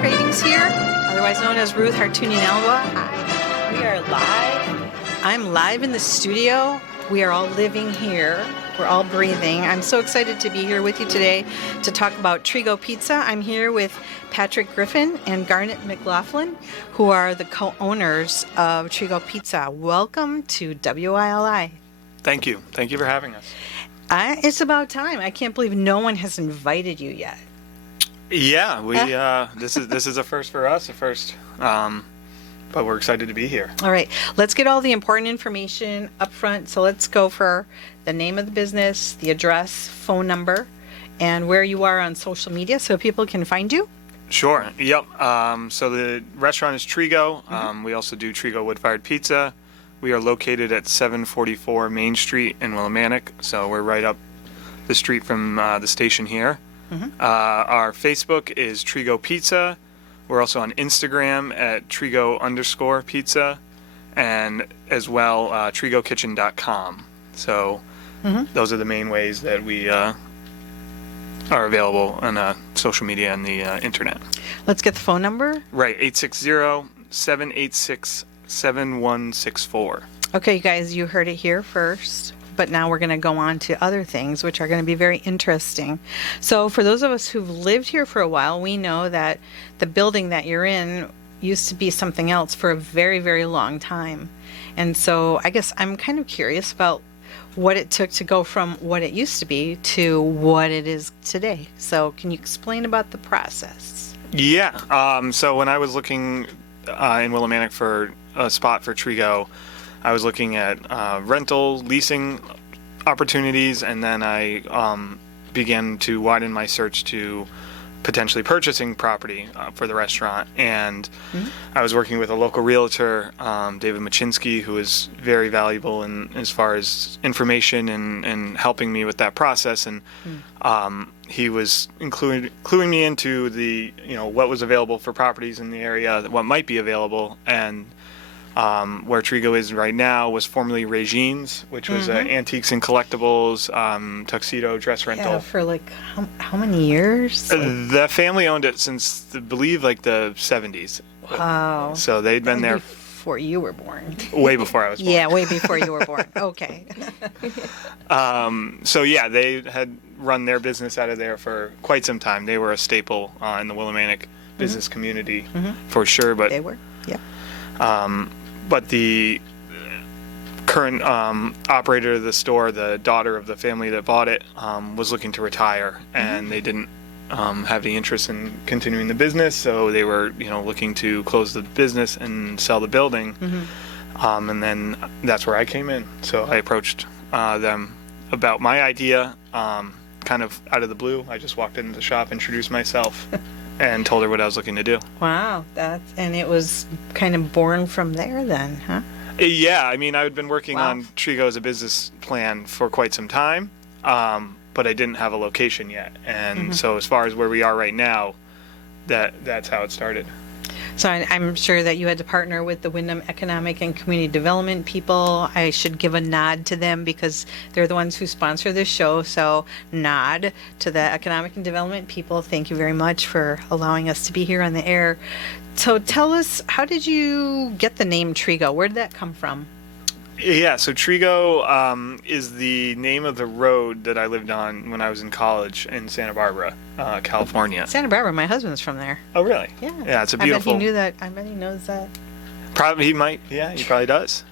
Cravings here, otherwise known as Ruth Hartunian-Alba. Hi, we are live. I'm live in the studio. We are all living here. We're all breathing. I'm so excited to be here with you today to talk about Trigo Pizza. I'm here with Patrick Griffin and Garnet McLaughlin, who are the co-owners of Trigo Pizza. Welcome to WILI. Thank you. Thank you for having us. It's about time. I can't believe no one has invited you yet. Yeah, we this is a first for us, but we're excited to be here. All right, let's get all the important information up front. So let's go for the name of the business, the address, phone number, and where you are on social media so people can find you. Sure. Yep. So the restaurant is Trigo. We also do Trigo wood-fired pizza. We are located at 744 Main Street in Willimantic, so we're right up the street from the station here. Our Facebook is Trigo Pizza. We're also on Instagram at Trigo_pizza, and as well TrigoKitchen.com. So those are the main ways that we are available on social media and the internet. Let's get the phone number. Right, 860-786-7164. Okay, you guys, you heard it here first. But now we're going to go on to other things, which are going to be very interesting. So for those of us who've lived here for a while, we know that the building that you're in used to be something else for a very, very long time. And so I guess I'm kind of curious about what it took to go from what it used to be to what it is today. So can you explain about the process? Yeah. So when I was looking in Willimantic for a spot for Trigo, I was looking at rental, leasing opportunities, and then I began to widen my search to potentially purchasing property for the restaurant. And I was working with a local realtor, David Machinsky, who is very valuable in as far as information and helping me with that process. And he was cluing me into the what was available for properties in the area, what might be available, and where Trigo is right now was formerly Ravings, which was antiques and collectibles, tuxedo dress rental. Yeah, for like how many years? The family owned it since, I believe, like the 70s. Wow. So they'd been there before you were born. Way before I was born. Yeah, way before you were born. Okay. So yeah, they had run their business out of there for quite some time. They were a staple in the Willimantic business community for sure. But they were, yeah. But the current operator of the store, the daughter of the family that bought it, was looking to retire, and they didn't have any interest in continuing the business, so they were, looking to close the business and sell the building. And then that's where I came in. So I approached them about my idea, kind of out of the blue. I just walked into the shop, introduced myself, and told her what I was looking to do. Wow, and it was kind of born from there then, huh? Yeah, I mean, I had been working on Trigo as a business plan for quite some time, but I didn't have a location yet. And so as far as where we are right now, that's how it started. So I'm sure that you had to partner with the Windham Economic and Community Development people. I should give a nod to them because they're the ones who sponsor this show. So nod to the Economic and Development people. Thank you very much for allowing us to be here on the air. So tell us, how did you get the name Trigo? Where did that come from? Yeah, so Trigo is the name of the road that I lived on when I was in college in Santa Barbara, California. Santa Barbara, my husband's from there. Oh, really? Yeah. Yeah, it's a beautiful... I bet he knew that. I bet he knows that. Probably he might. Yeah, he probably does.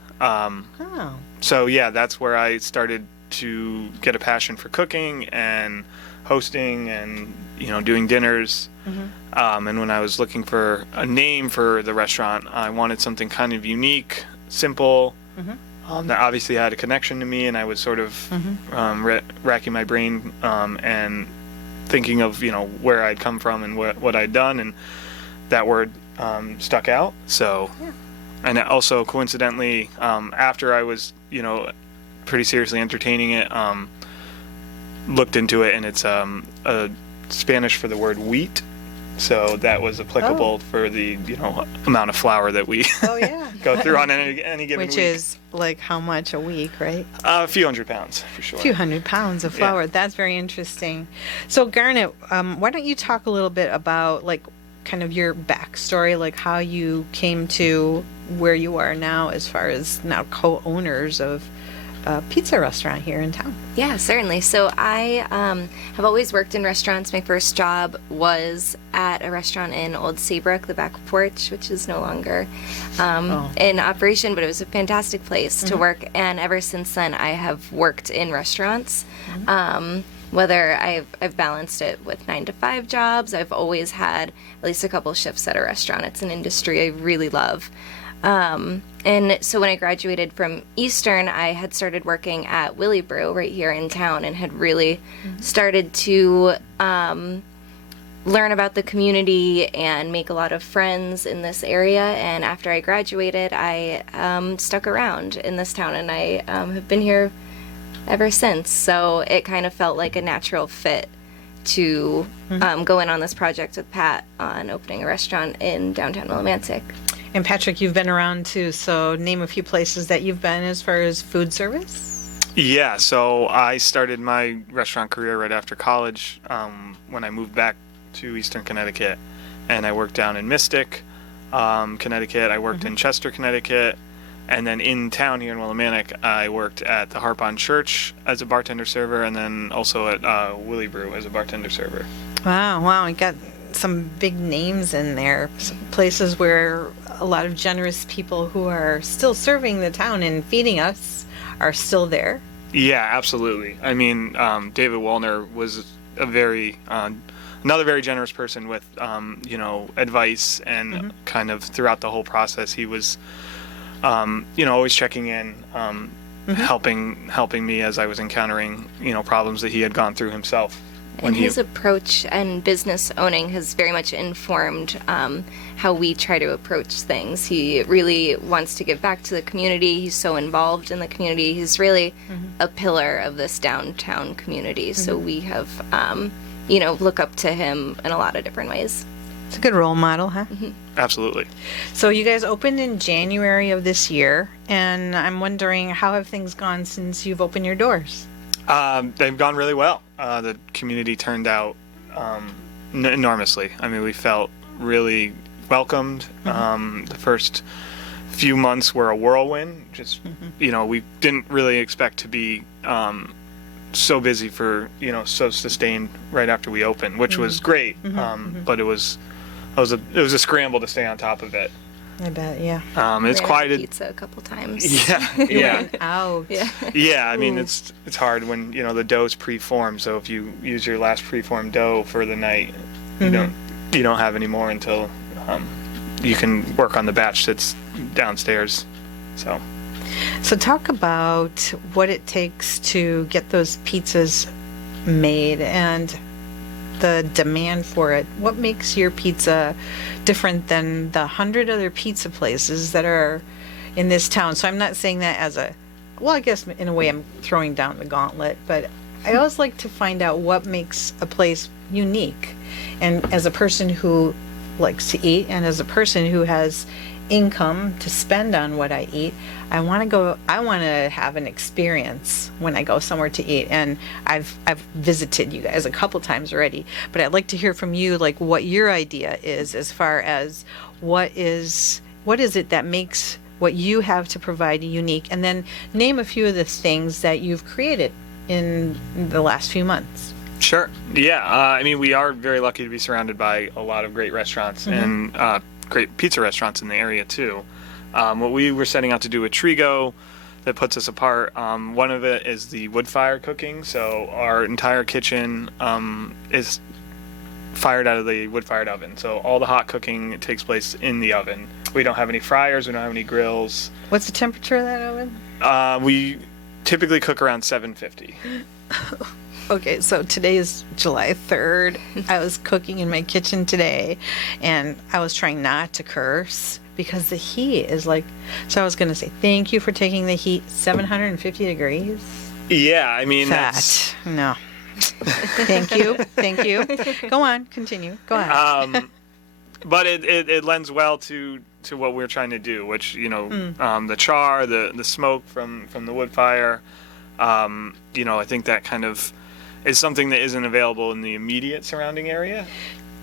So, yeah, that's where I started to get a passion for cooking and hosting and, doing dinners. And when I was looking for a name for the restaurant, I wanted something kind of unique, simple, that obviously had a connection to me, and I was sort of racking my brain and thinking of where I'd come from and what I'd done, and that word stuck out. So, and also coincidentally, after I was pretty seriously entertaining it, looked into it, and it's a Spanish for the word wheat. So that was applicable for the amount of flour that we go through on any given week. Which is like how much a week, right? A few hundred pounds for sure. A few hundred pounds of flour. Yeah. That's very interesting. So Garnet, why don't you talk a little bit about like kind of your backstory, like how you came to where you are now as far as now co-owners of a pizza restaurant here in town? Yeah, certainly. So I have always worked in restaurants. My first job was at a restaurant in Old Seabrook, the Back Porch, which is no longer in operation, but it was a fantastic place to work. And ever since then, I have worked in restaurants. Whether I've balanced it with 9-to-5 jobs, I've always had at least a couple shifts at a restaurant. It's an industry I really love. And so when I graduated from Eastern, I had started working at Willie Brew right here in town and had really started to learn about the community and make a lot of friends in this area. And after I graduated, I stuck around in this town, and I have been here ever since. So it kind of felt like a natural fit to go in on this project with Pat on opening a restaurant in downtown Willimantic. And Patrick, you've been around too, so name a few places that you've been as far as food service. Yeah, so I started my restaurant career right after college when I moved back to Eastern Connecticut, and I worked down in Mystic, Connecticut. I worked in Chester, Connecticut, and then in town here in Willimantic, I worked at the Harp on Church as a bartender server, and then also at Willie Brew as a bartender server. Wow, you got some big names in there, some places where a lot of generous people who are still serving the town and feeding us are still there. Yeah, absolutely. I mean, David Wallner was a very another very generous person with advice and kind of throughout the whole process. He was always checking in, helping me as I was encountering problems that he had gone through himself. And his approach and business owning has very much informed how we try to approach things. He really wants to give back to the community. He's so involved in the community. He's really a pillar of this downtown community. So we have, look up to him in a lot of different ways. It's a good role model, huh? Absolutely. So you guys opened in January of this year, and I'm wondering, how have things gone since you've opened your doors? They've gone really well. The community turned out enormously. I mean, we felt really welcomed. The first few months were a whirlwind. Just, we didn't really expect to be so busy for, so sustained right after we opened, which was great. But it was a scramble to stay on top of it. I bet, yeah. It's quite a pizza a couple times. Yeah. Out. Yeah. I mean, it's hard when the dough's preformed. So if you use your last preformed dough for the night, you don't have any more until you can work on the batch that's downstairs. So talk about what it takes to get those pizzas made and the demand for it. What makes your pizza different than the 100 other pizza places that are in this town? So I'm not saying that as I guess in a way I'm throwing down the gauntlet, but I always like to find out what makes a place unique. And as a person who likes to eat, and as a person who has income to spend on what I eat, I want to have an experience when I go somewhere to eat. And I've visited you guys a couple times already, but I'd like to hear from you, like, what your idea is as far as what is it that makes what you have to provide unique, and then name a few of the things that you've created in the last few months. Sure. Yeah. I mean, we are very lucky to be surrounded by a lot of great restaurants and great pizza restaurants in the area too. What we were setting out to do with Trigo that puts us apart, one of it is the wood fire cooking. So our entire kitchen is fired out of the wood-fired oven. So all the hot cooking takes place in the oven. We don't have any fryers. We don't have any grills. What's the temperature of that oven? We typically cook around 750. Okay, so today is July 3rd. I was cooking in my kitchen today, and I was trying not to curse because the heat is like, so I was going to say, thank you for taking the heat, 750 degrees. Yeah, I mean, that's... No. Thank you. Go on, continue. Go ahead. But it lends well to what we're trying to do, which, the char, the smoke from the wood fire, I think that kind of is something that isn't available in the immediate surrounding area.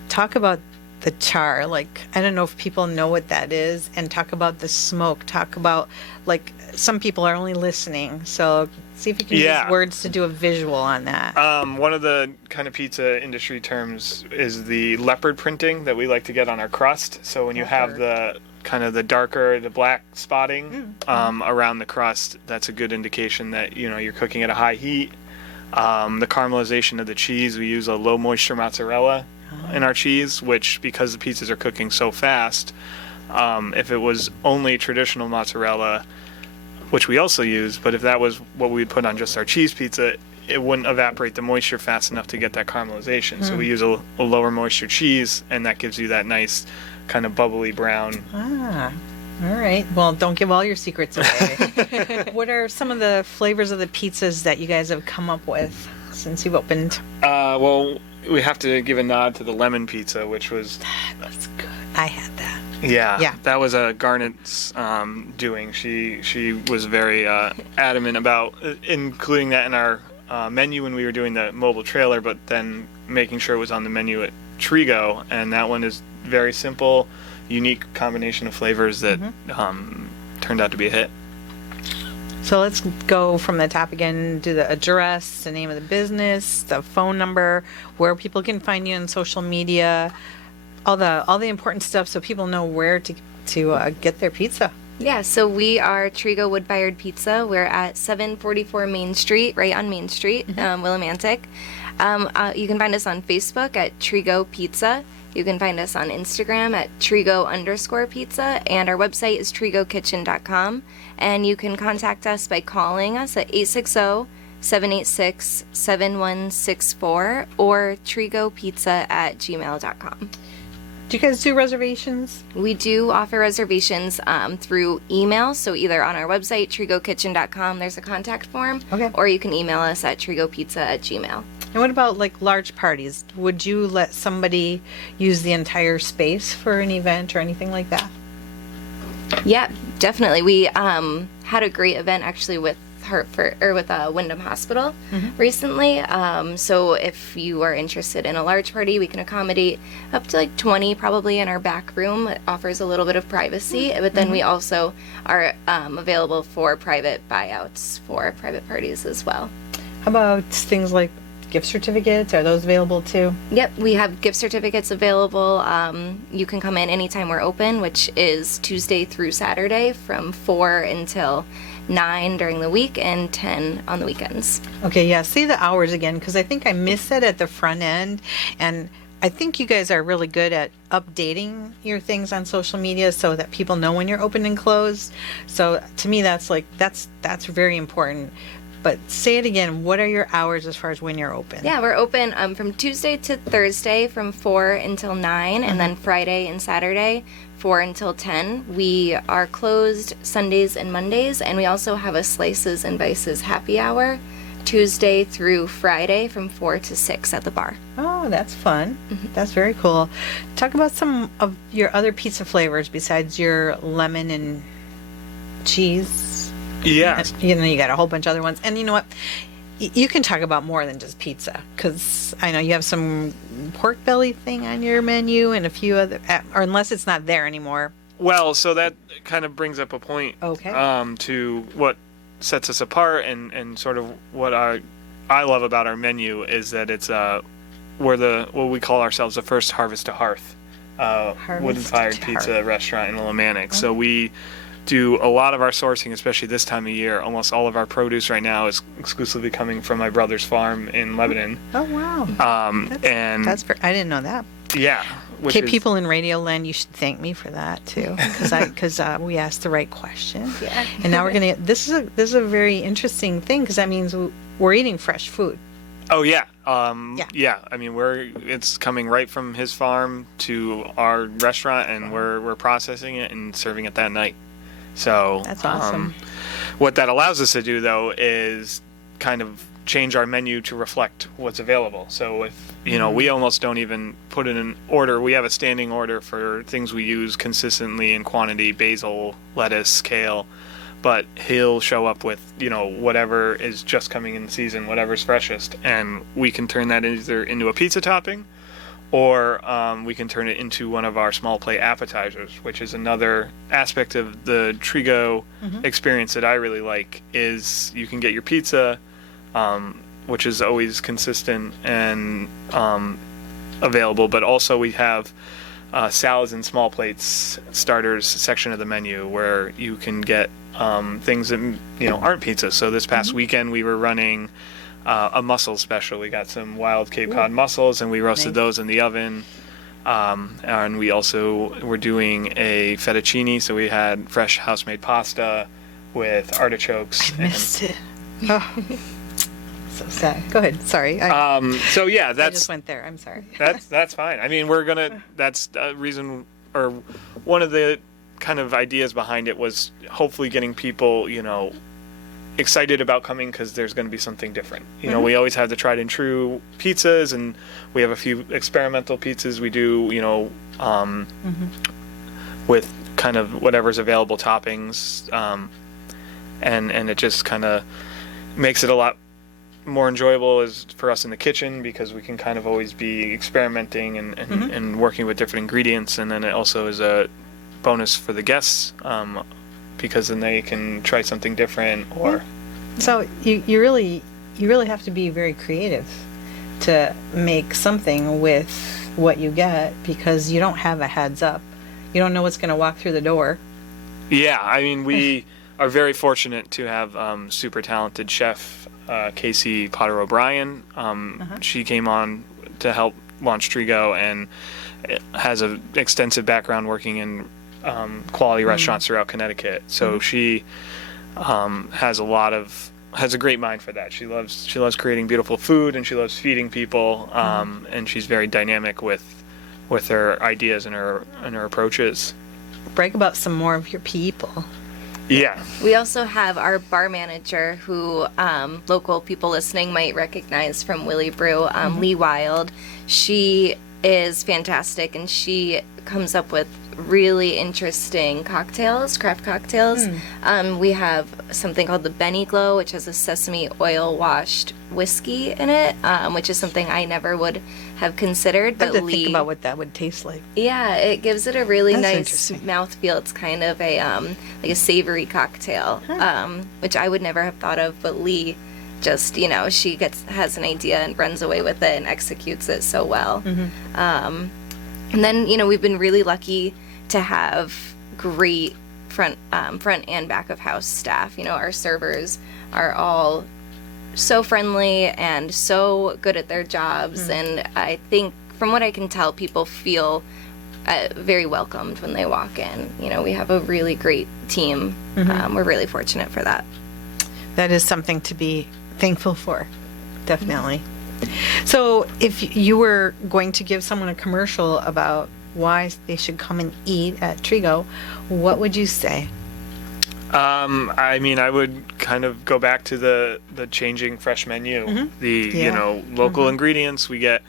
Talk about the char. Like, I don't know if people know what that is, and talk about the smoke. Talk about, like, some people are only listening. So see if you can use words to do a visual on that. One of the kind of pizza industry terms is the leopard printing that we like to get on our crust. So when you have the kind of the darker, the black spotting around the crust, that's a good indication that, you know, you're cooking at a high heat. The caramelization of the cheese, we use a low moisture mozzarella in our cheese, which, because the pizzas are cooking so fast, if it was only traditional mozzarella, which we also use, but if that was what we would put on just our cheese pizza, it wouldn't evaporate the moisture fast enough to get that caramelization. So we use a lower moisture cheese, and that gives you that nice kind of bubbly brown. All right. Well, don't give all your secrets away. What are some of the flavors of the pizzas that you guys have come up with since you've opened? Well, we have to give a nod to the lemon pizza, which was... That was good. I had that. Yeah. That was a Garnet's doing. She was very adamant about including that in our menu when we were doing the mobile trailer, but then making sure it was on the menu at Trigo, and that one is very simple, unique combination of flavors that turned out to be a hit. So let's go from the top again. Do the address, the name of the business, the phone number, where people can find you on social media, all the important stuff, so people know where to get their pizza. Yeah, so we are Trigo Wood-Fired Pizza. We're at 744 Main Street, right on Main Street, Willimantic. You can find us on Facebook at Trigo Pizza. You can find us on Instagram at Trigo_pizza, and our website is trigokitchen.com. And you can contact us by calling us at 860-786-7164 or trigopizza@gmail.com. Do you guys do reservations? We do offer reservations through email, so either on our website, trigokitchen.com, there's a contact form, or you can email us at trigopizza@gmail. And what about, like, large parties? Would you let somebody use the entire space for an event or anything like that? Yeah, definitely. We had a great event actually with Wyndham Hospital recently. So if you are interested in a large party, we can accommodate up to like 20 probably in our back room. It offers a little bit of privacy, but then we also are available for private buyouts for private parties as well. How about things like gift certificates? Are those available too? Yep, we have gift certificates available. You can come in anytime we're open, which is Tuesday through Saturday from 4 until 9 during the week and 10 on the weekends. Okay, yeah, say the hours again, because I think I missed it at the front end, and I think you guys are really good at updating your things on social media so that people know when you're open and closed. So to me, that's very important. But say it again. What are your hours as far as when you're open? Yeah, we're open from Tuesday to Thursday from 4 until 9, and then Friday and Saturday 4 until 10. We are closed Sundays and Mondays, and we also have a Slices and Vices happy hour Tuesday through Friday from 4 to 6 at the bar. Oh, that's fun. That's very cool. Talk about some of your other pizza flavors besides your lemon and cheese. Yeah. You got a whole bunch of other ones. And you know what? You can talk about more than just pizza, because I know you have some pork belly thing on your menu and a few other, or unless it's not there anymore. Well, so that kind of brings up a point to what sets us apart and sort of what I love about our menu is that it's we're what we call ourselves the first Harvest to Hearth wood-fired pizza restaurant in Willimantic. So we do a lot of our sourcing, especially this time of year. Almost all of our produce right now is exclusively coming from my brother's farm in Lebanon. Oh, wow. I didn't know that. Yeah. Okay, people in Radio Land, you should thank me for that too, because we asked the right question. Yeah. And now we're gonna. This is a very interesting thing, because that means we're eating fresh food. Oh yeah. Yeah. I mean, it's coming right from his farm to our restaurant, and we're processing it and serving it that night. So that's awesome. What that allows us to do, though, is kind of change our menu to reflect what's available. So if we almost don't even put in an order. We have a standing order for things we use consistently in quantity: basil, lettuce, kale. But he'll show up with whatever is just coming in season, whatever's freshest, and we can turn that either into a pizza topping, or we can turn it into one of our small plate appetizers, which is another aspect of the Trigo experience that I really like. Is you can get your pizza, which is always consistent and available, but also we have salads and small plates starters section of the menu where you can get things that aren't pizza. So this past weekend we were running a mussel special. We got some wild Cape Cod mussels and we roasted those in the oven. And we also were doing a fettuccine, so we had fresh house-made pasta with artichokes. I missed it. Oh. So sad. Go ahead. Sorry. So yeah, I that's just went there. I'm sorry. that's fine. I mean, that's a reason, or one of the kind of ideas behind it was hopefully getting people, excited about coming because there's going to be something different. We always have the tried and true pizzas, and we have a few experimental pizzas we do, with kind of whatever's available toppings, and it just kind of makes it a lot more enjoyable as for us in the kitchen because we can kind of always be experimenting and working with different ingredients, and then it also is a bonus for the guests because then they can try something different. Or so you really have to be very creative to make something with what you get because you don't have a heads up. You don't know what's going to walk through the door. Yeah, I mean, we are very fortunate to have super talented chef Casey Potter O'Brien. She came on to help launch Trigo and has an extensive background working in quality restaurants throughout Connecticut. So she has a great mind for that. She loves creating beautiful food and she loves feeding people. And she's very dynamic with her ideas and her approaches. Brag about some more of your people. Yeah. We also have our bar manager who local people listening might recognize from Willie Brew, Lee Wild. She is fantastic and she comes up with really interesting cocktails, craft cocktails. We have something called the Benny Glow, which has a sesame oil washed whiskey in it, which is something I never would have considered. I But have to Lee, think about what that would taste like. yeah, it gives it a really That's nice interesting. mouthfeel. It's kind of a like a savory cocktail, which I would never have thought of. But Lee just, she has an idea and runs away with it and executes it so well. And then, we've been really lucky to have great front and back of house staff. Our servers are all so friendly and so good at their jobs. And I think from what I can tell, people feel very welcomed when they walk in. We have a really great team. We're really fortunate for that. That is something to be thankful for, definitely. So if you were going to give someone a commercial about why they should come and eat at Trigo, what would you say? I mean, I would kind of go back to the changing fresh menu. The local ingredients we get.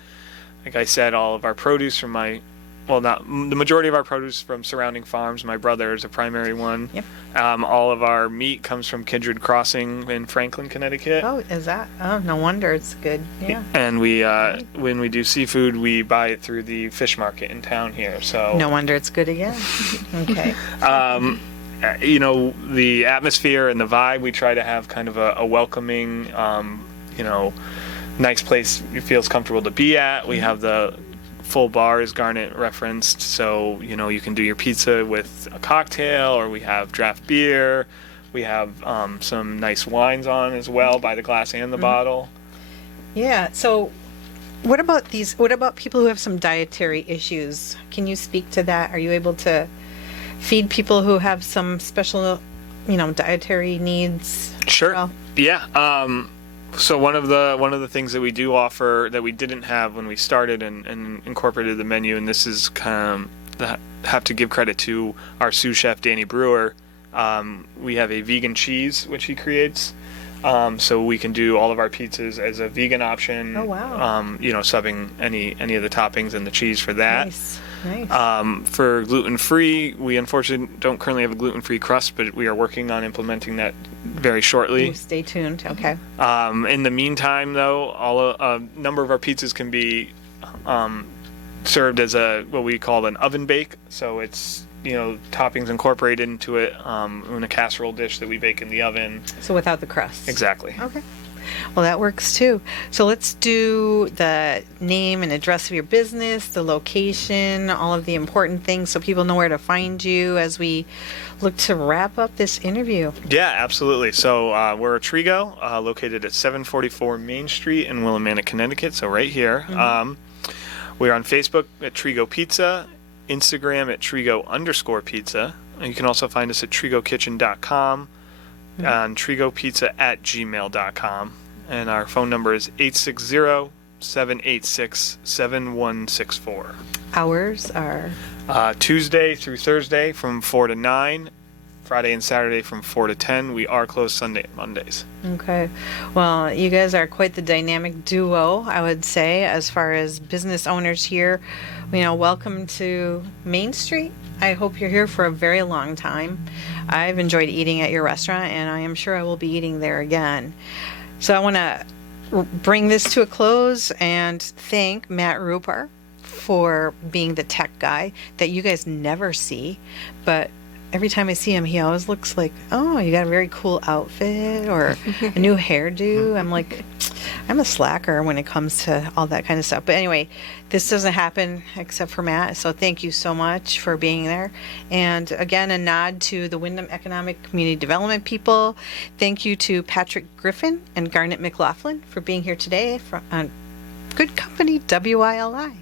Like I said, all of our produce from the majority of our produce from surrounding farms. My brother is a primary one. Yep. All of our meat comes from Kindred Crossing in Franklin, Connecticut. Oh, is that? Oh, no wonder it's good. Yeah. And we, when we do seafood, we buy it through the fish market in town here. So No wonder it's good again. Okay. The atmosphere and the vibe, we try to have kind of a welcoming, nice place it feels comfortable to be at. We have the full bar, as Garnet referenced, so you can do your pizza with a cocktail, or we have draft beer. We have some nice wines on as well, by the glass and the bottle. Yeah. So what about people who have some dietary issues? Can you speak to that? Are you able to feed people who have some special, dietary needs? Sure. Well, Yeah. So one of the things that we do offer that we didn't have when we started and incorporated the menu, and this is kind of have to give credit to our sous chef Danny Brewer. We have a vegan cheese which he creates, so we can do all of our pizzas as a vegan option. Oh, wow. Subbing any of the toppings and the cheese for that. Nice. Nice. For gluten-free, we unfortunately don't currently have a gluten-free crust, but we are working on implementing that very shortly. Ooh, stay tuned. Okay. In the meantime, though, a number of our pizzas can be served as what we call an oven bake. So it's, toppings incorporated into it in a casserole dish that we bake in the oven. So without the crust. Exactly. Okay. Well, that works too. So let's do the name and address of your business, the location, all of the important things so people know where to find you as we look to wrap up this interview. Yeah, absolutely. So we're a Trigo located at 744 Main Street in Willimantic, Connecticut. So right here. We're on Facebook at Trigo Pizza, Instagram at Trigo_pizza. And you can also find us at TrigoKitchen.com. On TrigoPizza@gmail.com, and our phone number is 860-786-7164. Hours are Tuesday through Thursday from 4 to 9, Friday and Saturday from 4 to 10. We are closed Sunday and Mondays. okay. Well, you guys are quite the dynamic duo, I would say, as far as business owners here. Welcome to Main Street. I hope you're here for a very long time. I've enjoyed eating at your restaurant, and I am sure I will be eating there again. So I want to bring this to a close and thank Matt Rupar for being the tech guy that you guys never see, but every time I see him, he always looks like, oh, you got a very cool outfit or a new hairdo. I'm like, I'm a slacker when it comes to all that kind of stuff. But anyway, this doesn't happen except for Matt. So thank you so much for being there. And again, a nod to the Wyndham Economic Community Development people. Thank you to Patrick Griffin and Garnet McLaughlin for being here today on Good Company WILI.